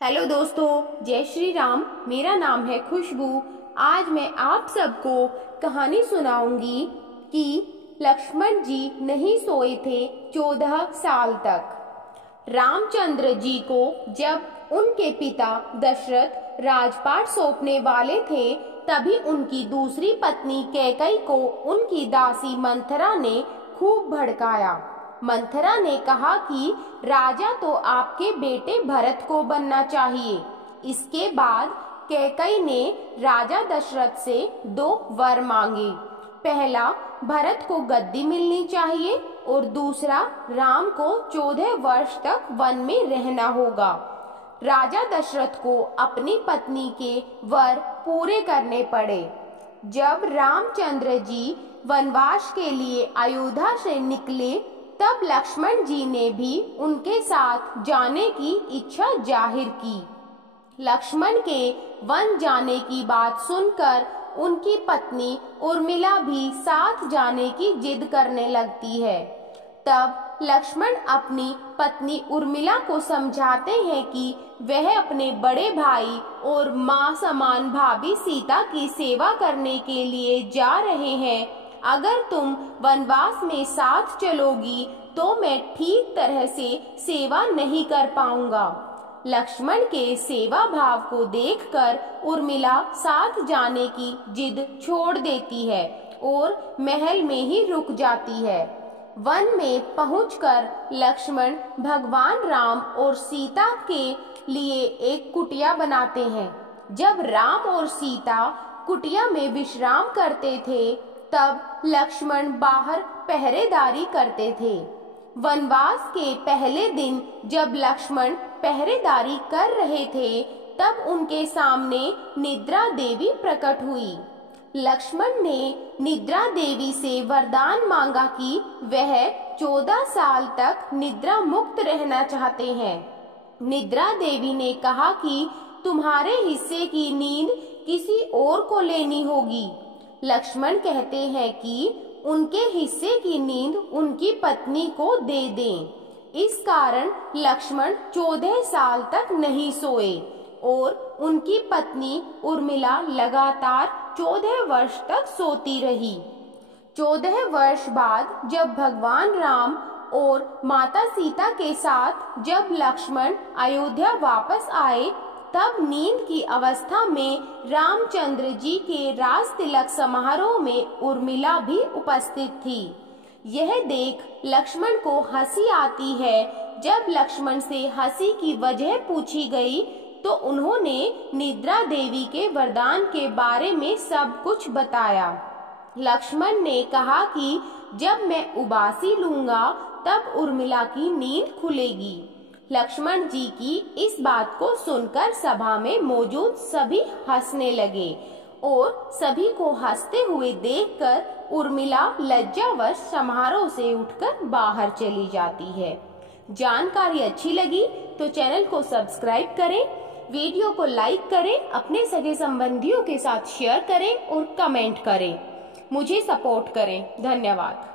Hello दोस्तों, जय श्री राम। मेरा नाम है खुशबू। आज मैं आप सबको कहानी सुनाऊंगी कि लक्ष्मण जी नहीं सोए थे 14 साल तक। रामचंद्र जी को जब उनके पिता दशरथ राजपाट सौंपने वाले थे, तभी उनकी दूसरी पत्नी कैकई को उनकी दासी मंथरा ने खूब भड़काया। मंथरा ने कहा कि राजा तो आपके बेटे भरत को बनना चाहिए। इसके बाद कैकई ने राजा दशरथ से 2 वर मांगे। पहला, भरत को गद्दी मिलनी चाहिए और दूसरा, राम को 14 वर्ष तक वन में रहना होगा। राजा दशरथ को अपनी पत्नी के वर पूरे करने पड़े। जब रामचंद्र जी वनवास के लिए अयोध्या से निकले, तब लक्ष्मण जी ने भी उनके साथ जाने की इच्छा जाहिर की। लक्ष्मण के वन जाने की बात सुनकर उनकी पत्नी उर्मिला भी साथ जाने की जिद करने लगती है। तब लक्ष्मण अपनी पत्नी उर्मिला को समझाते हैं कि वह अपने बड़े भाई और मां समान भाभी सीता की सेवा करने के लिए जा रहे हैं। अगर तुम वनवास में साथ चलोगी तो मैं ठीक तरह से सेवा नहीं कर पाऊंगा। लक्ष्मण के सेवा भाव को देखकर उर्मिला साथ जाने की जिद छोड़ देती है और महल में ही रुक जाती है। वन में पहुंचकर लक्ष्मण भगवान राम और सीता के लिए एक कुटिया बनाते हैं। जब राम और सीता कुटिया में विश्राम करते थे, तब लक्ष्मण बाहर पहरेदारी करते थे। वनवास के पहले दिन जब लक्ष्मण पहरेदारी कर रहे थे, तब उनके सामने निद्रा देवी प्रकट हुई। लक्ष्मण ने निद्रा देवी से वरदान मांगा कि वह 14 साल तक निद्रा मुक्त रहना चाहते हैं। निद्रा देवी ने कहा कि तुम्हारे हिस्से की नींद किसी और को लेनी होगी। लक्ष्मण कहते हैं कि उनके हिस्से की नींद उनकी पत्नी को दे दें। इस कारण लक्ष्मण 14 साल तक नहीं सोए और उनकी पत्नी उर्मिला लगातार 14 वर्ष तक सोती रही। 14 वर्ष बाद जब भगवान राम और माता सीता के साथ जब लक्ष्मण अयोध्या वापस आए, तब नींद की अवस्था में रामचंद्र जी के राज तिलक समारोह में उर्मिला भी उपस्थित थी। यह देख लक्ष्मण को हंसी आती है। जब लक्ष्मण से हंसी की वजह पूछी गई, तो उन्होंने निद्रा देवी के वरदान के बारे में सब कुछ बताया। लक्ष्मण ने कहा कि जब मैं उबासी लूंगा, तब उर्मिला की नींद खुलेगी। लक्ष्मण जी की इस बात को सुनकर सभा में मौजूद सभी हंसने लगे और सभी को हंसते हुए देखकर उर्मिला लज्जावश समारोह से उठकर बाहर चली जाती है। जानकारी अच्छी लगी तो चैनल को सब्सक्राइब करें, वीडियो को लाइक करें, अपने सगे संबंधियों के साथ शेयर करें और कमेंट करें। मुझे सपोर्ट करें। धन्यवाद।